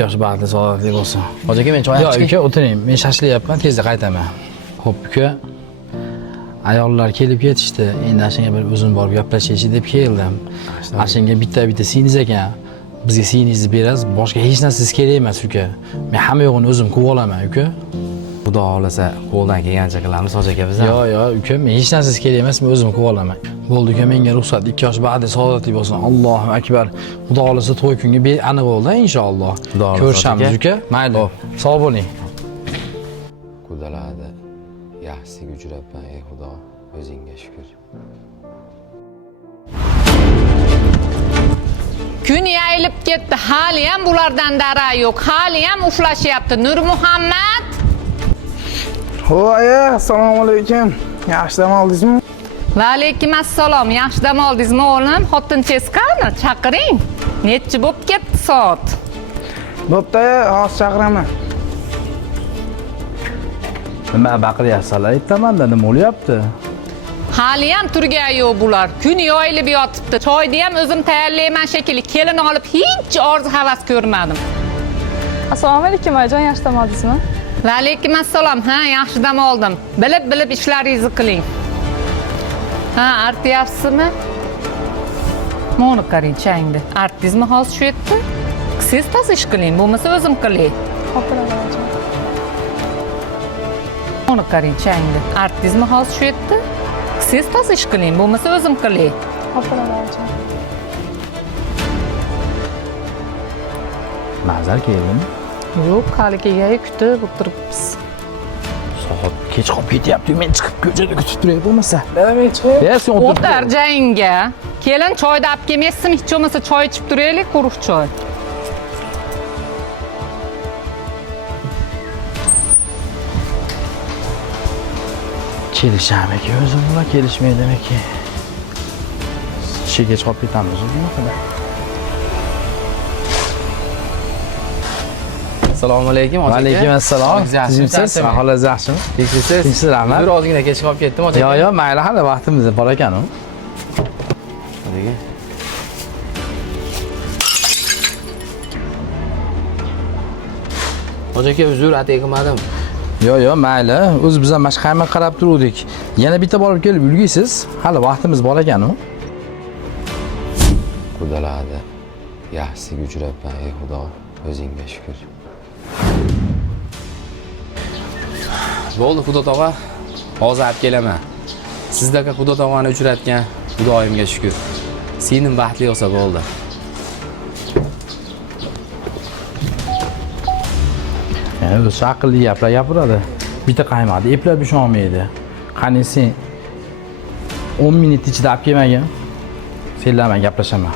Yosh baxtli saodatli bo'lsin. Hoji aka men choy Yo'q, iching. uka o'tiring. Men shashlayapman, tezda qaytaman. Xo'p, uka. Ayollar kelib ketishdi. Endi ashanga bir o'zim borib gaplashaychi deb keldim. Ashanga bitta siyingiz ekan. Bizga siyingizni berasiz. Boshqa hech narsasiz kerak emas, uka. Men hamma yo'g'ini o'zim qilib olaman, uka. Xudo xolasa qo'ldan kelgancha qilamiz hoji aka biz ham. Yo'q, uka, men hech narsasiz kerak emas, men o'zim qilib olaman. Bo'ldi, uka, menga ruxsat. 2 yosh baxtli saodatli bo'lsin. Allohu akbar. Xudo xolasa to'y kunga aniq bo'ldi, inshaalloh. Xudo xolasa, Ko'rishamiz, aka. uka. Mayli. Sog' bo'ling. Qudalarda yaxshisiga uchrabman, ey Xudo, o'zingga shukr. Kun yayilib ketdi. Hali ham bulardan darak yo'q. Hali ham uxlashyapti. Nur Muhammad. Ho'ya, assalomu alaykum. Yaxshi dam oldingizmi? Va alaykum assalom. Yaxshi dam oldingizmi o'g'lim? Xotinchangiz qani? Chaqiring. Nechi bo'lib ketdi soat? Bo'pti, hozir chaqiraman. Nima baqiryapsizlar? Aytaman-da, nima bo'lyapti? Hali ham turgani yo'q bular. Kun yoyilib yotibdi. Choyni ham o'zim tayyorlayman shekilli. Kelin olib hech orzu havas ko'rmadim. Assalomu alaykum oyijon, yaxshi dam oldingizmi? Va alaykum assalom. Ha, yaxshi dam oldim. Bilib ishlaringizni qiling. Ha, artyapsizmi? Mana qarang changni. Artdingizmi hozir shu yerda? Siz toz ish qiling, bo'lmasa o'zim qilay. Xo'plar oyijon. Mana qarang changni. Artdingizmi hozir shu yerda? Siz toz ish qiling, bo'lmasa o'zim qilay. Xo'plar oyijon. Ma'zar keldimi? Yo'q, hali kelgay kutib o'tiribmiz. Soat kech qolib ketyapti. Men chiqib ko'chada kutib turay bo'lmasa. Men chiqib. Sen o'tir. O'tir jangga. Kelin choyni olib kelmaysizmi? Hech bo'lmasa choy ichib turaylik, quruq choy. Kelishamiz o'zim bilan kelishmaydimi-ki? Ishga kech qolib ketamiz nima qilay? Assalomu alaykum hoji Va aka. alaykum assalom. Sizsiz? Ahvolingiz yaxshimi? Teksizsiz? Tinchsiz, rahmat. Bir ozgina kech qolib ketdim hoji aka. Yo'q, mayli, hali vaqtimiz bor ekan-ku. Hoji aka. Hoji aka uzr, atay qilmadim. Yo'q, mayli. O'zi biz ham mana shu qayerga qarab turuvdik. Yana bitta borib kelib ulguysiz. Hali vaqtimiz bor ekan-ku. Qudalarda yaxshisiga uchrabman, ey Xudo, o'zingga shukr. Bo'ldi Xudo tog'a. Hozir olib kelaman. Sizdaqa Xudo tog'ani uchratgan Xudoyimga shukr. Sening baxtli bo'lsa bo'ldi. O'zi aqlli gaplar gapiradi. Bitta qaymadi, eplab ishonmaydi. Qani sen 10 minut ichida olib kelmagan. Senlar bilan gaplashaman.